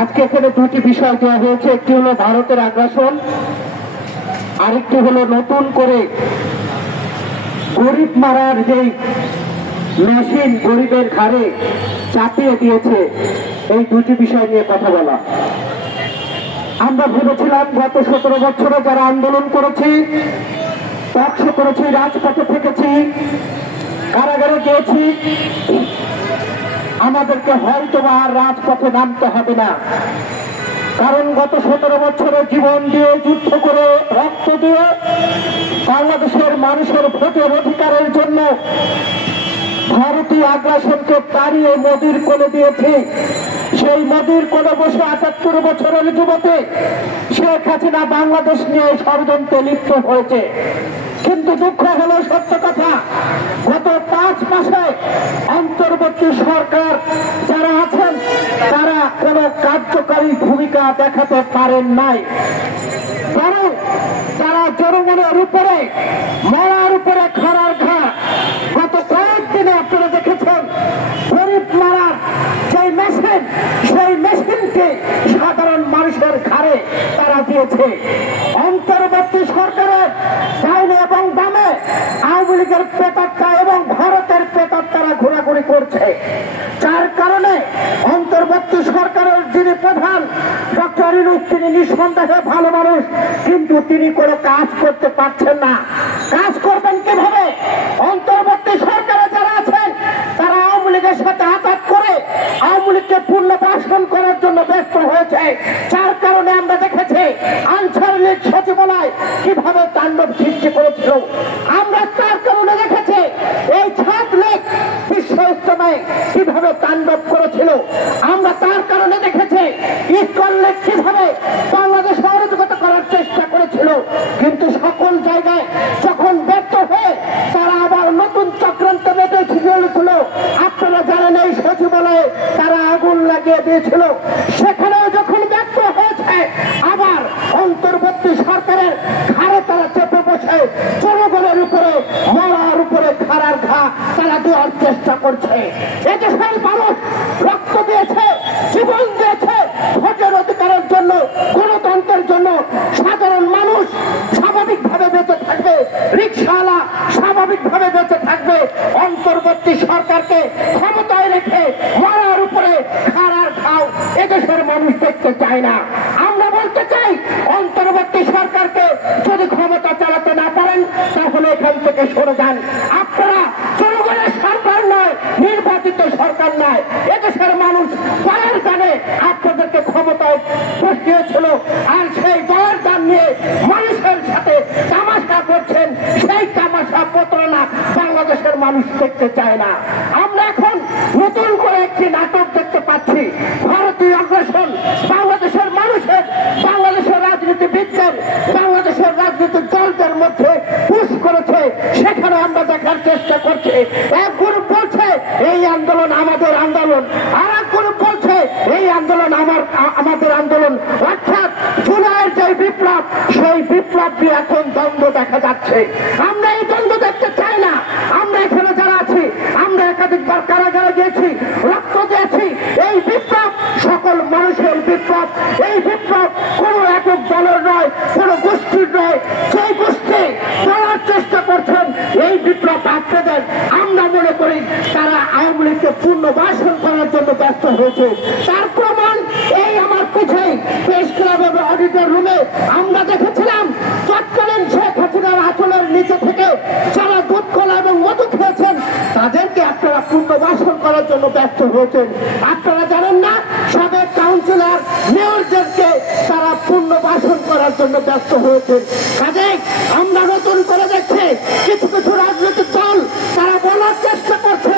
আজকে এখানে দুটি বিষয় দেওয়া হয়েছে, একটি হলো ভারতের আগ্রাসন, আরেকটি হলো নতুন করে গরিব মারার যে মেশিন গরিবের ঘাড়ে চাপিয়ে দিয়েছে, এই দুটি বিষয় নিয়ে কথা বলা। আমরা ভেবেছিলাম গত 17 বছরে যারা আন্দোলন করেছি, টকশো করেছি, রাজপথে থেকেছি, কারাগারে গিয়েছি, আমাদেরকে হয়তো আর রাজপথে নামতে হবে না। কারণ গত 17 বছরে জীবন দিয়ে, যুদ্ধ করে, রক্ত দিয়ে বাংলাদেশের মানুষের ভোটের অধিকারের জন্য ভারতীয় আগ্রাসনকে তাড়িয়ে মোদির কোলে দিয়েছে। সেই মোদির কোলে বসে ৭৮ বছরের যুবতী শেখ হাসিনা বাংলাদেশ নিয়ে ষড়যন্ত্রে লিপ্ত হয়েছে। কিন্তু দুঃখ হলো, সত্য কথা, গত 5 মাসে অন্তর্বর্তী সরকার যারা আছেন তারা কোনো কার্যকারী ভূমিকা দেখাতে পারেন নাই। কারণ তারা জনগণের উপরে, মরার উপরে খরার ঘা, গত কয়েকদিনে আপনারা দেখেছেন গরিব মারার সেই মেশিন, সেই মেশিনকে সাধারণ মানুষের ঘাড়ে তারা দিয়েছে। অন্তর্বর্তী সরকারের ডাইনে এবং বামে আওয়ামী লীগের প্রেতাত্মা এবং ভারতের প্রেতাত্মারা ঘোরাঘুরি করছে, যার কারণে অন্তর্বর্তী সরকারের যিনি প্রধান ডক্টর ইউনূস, তিনি নিঃসন্দেহে ভালো মানুষ, কিন্তু তিনি কোনো কাজ করতে পারছেন না। কাজ করবেন কিভাবে? অন্তর্বর্তী সরকারে যারা আছেন তারা আওয়ামী লীগের সাথে আঘাত করে আওয়ামী লীগকে পুনর্বাসন করার জন্য ব্যস্ত হয়েছে, যার কারণে আমরা দেখেছি আনসার লীগ সচিবালয় কিভাবে তাণ্ডব সৃষ্টি করেছিল। আমরা তার কারণে দেখেছি এই ছাত্রলীগ বিশ্ব ইজতেমায় কিভাবে তাণ্ডব করেছিল। আমরা তার কারণে দেখেছি ইসকন লীগ কিভাবে বাংলাদেশ অরাজকতা করার চেষ্টা করেছিল। কিন্তু সকল জায়গায় যখন ব্যর্থ হয়ে তারা আবার নতুন চক্রান্ত মেতে ছিল। আপনারা জানেন এই সচিবালয়ে তারা আগুন লাগিয়ে দিয়েছিল, সেখানেও যখন ব্যর্থ হয়েছে আবার অন্তর্বর্তী সরকারের ঘাড়ে তারা চেপে বসে জনগণের উপরে, মরার উপরে খাড়ার ঘা তারা দেওয়ার চেষ্টা করছে। এদেশের মানুষ রক্ত দিয়েছে, জীবন দিয়েছে ভোটের অধিকারের জন্য, গণতন্ত্রের জন্য। সাধারণ মানুষ স্বাভাবিকভাবে বেঁচে থাকবে, রিকশাওয়ালা স্বাভাবিকভাবে বেঁচে থাকবে। অন্তর্বর্তী সরকারকে ক্ষমতায় রেখে মরার উপরে খাড়ার ঘাও এদেশের মানুষ দেখতে চায় না। আমরা বলতে চাই, অন্তর্বর্তী সরকারকে যদি ক্ষমতা চালাতে না পারেন তাহলে এখান থেকে সরে যান। আপনারা জনগণের সরকার নয়, নির্বাচিত সরকার নয়। এদেশের মানুষ দয়ের দানে আপনাদেরকে ক্ষমতায় বসিয়েছিল, আর সেই দয়ের দান নিয়ে মানুষের সাথে তামাশা করছেন। সেই তামাশা প্রতারণা বাংলাদেশের মানুষ দেখতে চায় না। আমরা এখন নতুন করে একটি নাটক দেখতে পাচ্ছি, ভারতীয় আগ্রাসন বাংলাদেশের মানুষের, বাংলাদেশের রাজনীতিবিদদের, বাংলাদেশের রাজনৈতিক দলদের মধ্যে পুশ করেছে। সেখানে আমরা দেখার চেষ্টা করছি, এক গ্রুপ বলছে এই আন্দোলন আমাদের আন্দোলন, আর এক গ্রুপ বলছে এই আন্দোলন আমাদের আন্দোলন। অর্থাৎ জুলাইয়ের যে বিপ্লব, সেই বিপ্লব দিয়ে এখন দ্বন্দ্ব দেখা যাচ্ছে। আমরা এই দ্বন্দ্ব দেখতে চাই না। আমরা এখানে যারা আছি, আমরা একাধিকবার কারাগারে গিয়েছি, রক্ত দিয়েছি। এই বিপ্লব সকল মানুষের বিপ্লব। এই বিপ্লব কোনো একক দলের নয়, কোনো গোষ্ঠীর নয়। সেই গোষ্ঠী বলার চেষ্টা করছেন এই বিপ্লব আপনাদের। আমরা মনে করি তারা আওয়ামী লীগকে পুনর্বাসন করার জন্য ব্যস্ত হয়েছে। তার প্রমাণ এই আমার পিছেই প্রেস ক্লাব এবং অডিটর রুমে আমরা দেখেছিলাম তৎকালীন শেখ হাসিনার আঁচলের নিচে থেকে যারা দুধ কলা এবং মধু খেয়েছেন তাদেরকে আপনারা পুনর্বাসন করার জন্য ব্যস্ত হয়েছেন। আপনারা জানেন না, সাবেক কাউন্সিলর, মেয়রদেরকে তারা পুনর্বাসন করার জন্য ব্যস্ত হয়েছেন। কাজে আমরা নতুন করে দেখছি কিছু কিছু রাজনৈতিক দল তারা বলার চেষ্টা করছে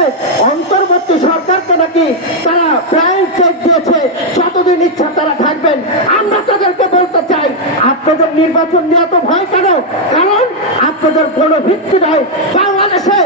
অন্তর্বর্তী সরকারকে নাকি তারা প্রায় চেক দিয়েছে, যতদিন ইচ্ছা তারা থাকবেন। আমরা তাদেরকে বলতে চাই, আপনাদের নির্বাচন নিয়ে এত ভয় কেন? কারণ আপনাদের কোনো ভিত্তি নাই। বাংলাদেশে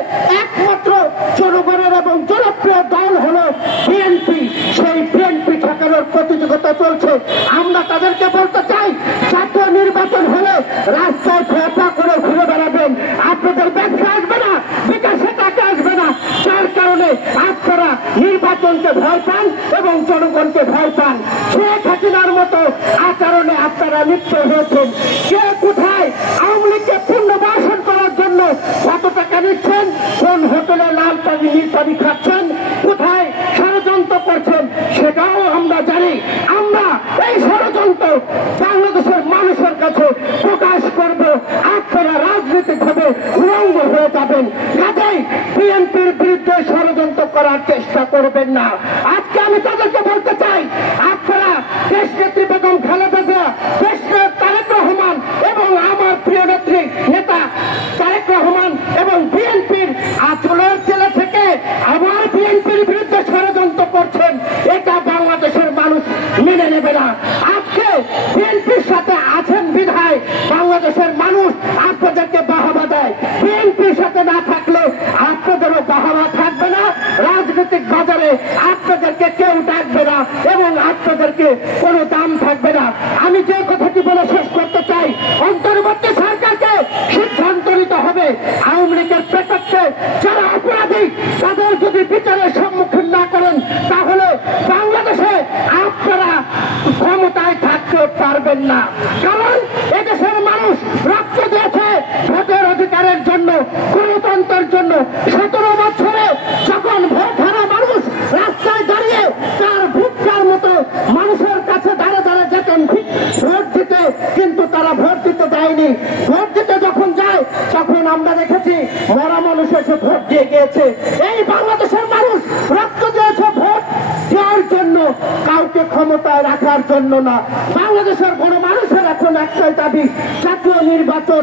একমাত্র জনগণের এবং জনপ্রিয় দল হলো বিএনপি। সেই বিএনপি ঠেকানোর প্রতিযোগিতা চলছে। আমরা তাদেরকে বলতে চাই, জাতীয় নির্বাচন হলে রাস্তায় ফেপা করে ঘুরে বেড়াবেন, আপনাদের ব্যবসা আসবে না, বিকাশে টাকা আসবে না। যার কারণে আপনারা নির্বাচনকে ভয় পান এবং জনগণকে ভয় পান। শেখ হাসিনার মতো আচরণে আপনারা লিপ্ত হয়েছেন। কে কোথায় আওয়ামী লীগকে পুনর্বাসন করার জন্য কত টাকা নিচ্ছেন, কোন হোটেলে লাল পানি নীল পানি খাচ্ছেন, কোথায় ষড়যন্ত্র করছেন সেটাও আমরা জানি। আমরা এই ষড়যন্ত্র বাংলাদেশের মানুষের কাছে প্রকাশ করব। আপনারা রাজনৈতিকভাবে উলঙ্গ হয়ে যাবেন। কাজেই বিএনপির বিরুদ্ধে ষড়যন্ত্র করার চেষ্টা করবেন না। আজকে আমি তাদেরকে বলতে চাই, আপনারা দেশনেত্রী বেগম খালেদা জিয়া, দেশনেত্রী তারেক রহমান এবং আমার প্রিয় নেত্রী নেতা তারেক রহমান এবং বিএনপির আচলের জেলা থেকে আবার বিএনপির বিরুদ্ধে ষড়যন্ত্র করছেন, এটা বাংলাদেশের মানুষ মেনে নেবে না। আজকে বিএনপির সাথে আছেন বিধায় বাংলাদেশের মানুষ আপনাদেরকে বাহাবা দেয়। বিএনপির সাথে না থাকলে আপনাদেরও বাহাবা থাকবে না, রাজনৈতিক বাজারে আপনাদেরকে কেউ ডাকবে না এবং আপনাদেরকে কোনো দাম থাকবে না। আমি যে কথাটি বলে শেষ করতে চাই, অন্তর্বর্তী সরকারকে সিদ্ধান্ত নিতে হবে আওয়ামী লীগের প্রেক্ষাপটে যারা অপরাধী তাদের যদি বিচারের সম্মুখীন না করেন তাহলে বাংলাদেশে আপনারা ক্ষমতায় থাকতে পারবেন না। কারণ এদেশের মানুষ রক্ত দিয়েছে ভোটের অধিকারের জন্য, গণতন্ত্রের জন্য। 17 বছরে যখন ভোট হারা মানুষ রাস্তায় দাঁড়িয়ে তার ভিক্ষার মতো মানুষের কাছে দাঁড়ে দাঁড়ে যেতেন ভোট দিতে, কিন্তু তারা ভোট দিতে দেয়নি। ভোট দিতে যখন যায় তখন আমরা দেখেছি মরা মানুষ এসে ভোট দিয়ে গিয়েছে। এই বাংলাদেশের মানুষ রক্ত দিয়েছে ভোট দেওয়ার জন্য, কাউকে ক্ষমতায় রাখার জন্য না। বাংলাদেশের বড় মানুষের এখন একটাই দাবি, জাতীয় নির্বাচন।